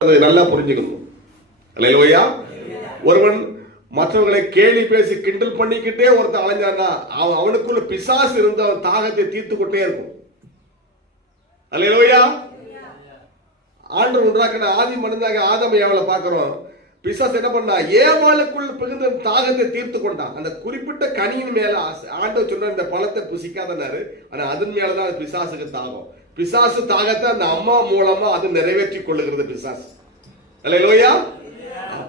நல்லா புரிஞ்சுக்கணும். அல்லேலூயா. ஒருவன் மற்றவர்களை கேலி பேசி கிண்டல் பண்ணிக்கிட்டே ஒருத்தன் அலைஞ்சான்னா அவனுக்குள்ள பிசாசு இருந்து அவன் தாகத்தை தீர்த்து கொண்டே இருக்கும். அல்லேலூயா. ஆண்டவர் உண்டாக்கின ஆதி மனிதனாக ஆதாம் ஏவாளை பார்க்கிறோம். பிசாசு என்ன பண்ணா, ஏவாளுக்குள் பிகுந்த தாகத்தை தீர்த்து கொண்டான். அந்த குறிப்பிட்ட கனியின் மேல ஆண்டவர் சொன்ன இந்த பழத்தை புசிக்காதனாரு, ஆனா அதன் மேலதான் பிசாசுக்கு தாகம். பிசாசு தாகத்தை அந்த அம்மா மூலமா அது நிறைவேற்றி கொள்ளுகிறது பிசாசு. அல்லேலூயா.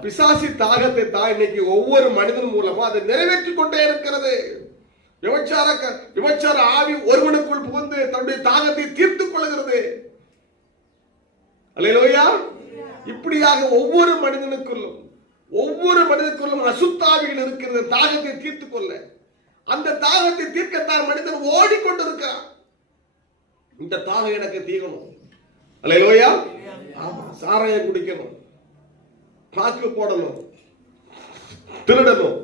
பிசாசி தாகத்தை தான் இன்னைக்கு ஒவ்வொரு மனிதன் மூலமா அதை நிறைவேற்றி கொண்டே இருக்கிறது. விபச்சார ஆவி ஒருவனுக்குள் புகுந்து தன்னுடைய தாகத்தை தீர்த்துக் கொள்கிறது. அல்லேலூயா. இப்படியாக ஒவ்வொரு மனிதனுக்குள்ளும் அசுத்தாவிகள் இருக்கிறது. தாகத்தை தீர்த்துக் கொள்ள, அந்த தாகத்தை தீர்க்கத்தான் மனிதன் ஓடிக்கொண்டிருக்கிறான். இந்த தாகம் எனக்கு தீரணும். அல்லேலூயா. ஆமா, சாராயம் குடிக்கணும், பாக்கு போடணும், திருடணும்,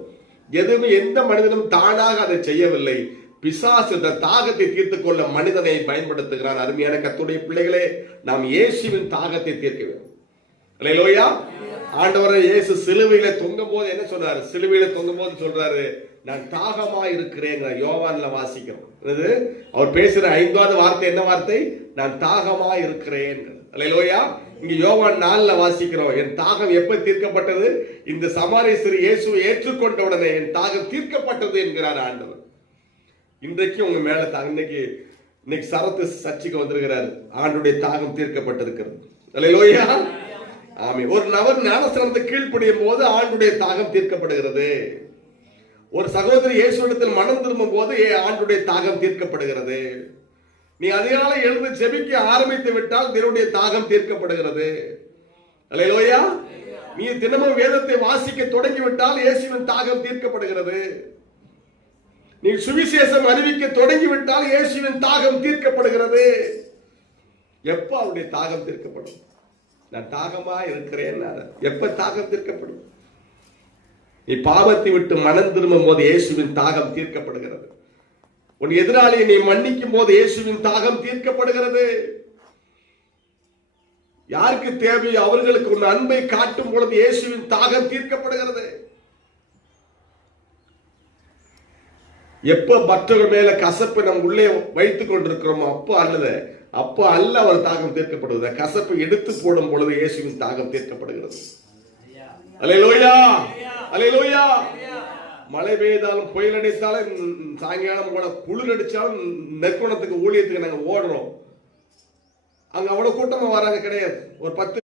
எதுவுமே எந்த மனிதனும் தானாக அதை செய்யவில்லை. பிசாசு இந்த தாகத்தை தீர்த்துக் கொள்ள மனிதனை பயன்படுத்துகிறான். அருமையான கர்த்தருடைய பிள்ளைகளே, நாம் இயேசுவின் தாகத்தை தீர்க்க வேண்டும். அல்லேலூயா. ஆண்டவரை இயேசு சிலுவையில தொங்கும் போது என்ன சொன்னாரு? சிலுவையில தொங்கும் போது சொல்றாரு, நான் தாகமா இருக்கிறேன். யோவான்ல வாசிக்கிறோம். அவர் பேசுற 5வது வார்த்தை என்ன வார்த்தை? நான் தாகமா இருக்கிறேன். அல்லேலூயா. இங்க யோவான் 4ல வாசிக்கிறோம், என் தாகம் எப்ப தீர்க்கப்பட்டது? இந்த சமாரியஸ்தர் இயேசுவை ஏற்றுக்கொண்ட உடனே என் தாகம் தீர்க்கப்பட்டது என்கிறார் ஆண்டவர். இன்றைக்கு உங்க மேல இன்னைக்கு சரத்து சர்ச்சைக்கு வந்திருக்கிறாரு. ஆண்டுடைய தாகம் தீர்க்கப்பட்டிருக்கிறது. அல்லேலூயா. ஆமே. ஒரு நபர் ஞானஸ்நானத்தை கீழ்ப்படியும் போது ஆண்டுடைய தாகம் தீர்க்கப்படுகிறது. ஒரு சகோதரி இயேசுவிடத்தில் மனம் திரும்பும் போது ஆண்டுடைய தாகம் தீர்க்கப்படுகிறது. நீ அதிகாலை எழுந்து ஜெபிக்க ஆரம்பித்து விட்டால் தேவனுடைய தாகம் தீர்க்கப்படுகிறது. அல்லேலூயா. நீ தினமும் வேதத்தை வாசிக்க தொடங்கிவிட்டால் இயேசுவின் தாகம் தீர்க்கப்படுகிறது. நீ சுவிசேஷம் அறிவிக்க தொடங்கிவிட்டால் இயேசுவின் தாகம் தீர்க்கப்படுகிறது. எப்ப அவருடைய தாகம் தீர்க்கப்படும்? நான் தாகமா இருக்கிறேன். எப்ப தாகம் தீர்க்கப்படும்? நீ பாவத்தை விட்டு மனம் திரும்பும் போது இயேசுவின் தாகம் தீர்க்கப்படுகிறது. உன் எதிராளியை நீ மன்னிக்கும் போது இயேசுவின் தாகம் தீர்க்கப்படுகிறது. யாருக்கு தேவையோ அவர்களுக்கு உன் அன்பை காட்டும் பொழுது இயேசுவின் தாகம் தீர்க்கப்படுகிறது. எப்ப மற்றவர்கள் மேல கசப்பை நம் உள்ளே வைத்துக் கொண்டிருக்கிறோமோ அப்ப அல்ல அவர் தாகம் தீர்க்கப்படுகிறது. கசப்பை எடுத்து போடும் பொழுது இயேசுவின் தாகம் தீர்க்கப்படுகிறது. அல்லேலூயா. அல்லேலூயா. மழை பெய்தாலும் புயல் அடித்தாலும் சாயங்காலம் கூட குளிர் அடிச்சாலும் நெற்குணத்துக்கு ஊழியத்துக்கு நாங்க ஓடுறோம். அங்க அவ்வளவு கூட்டமா வராங்க கிடையாது. ஒரு 10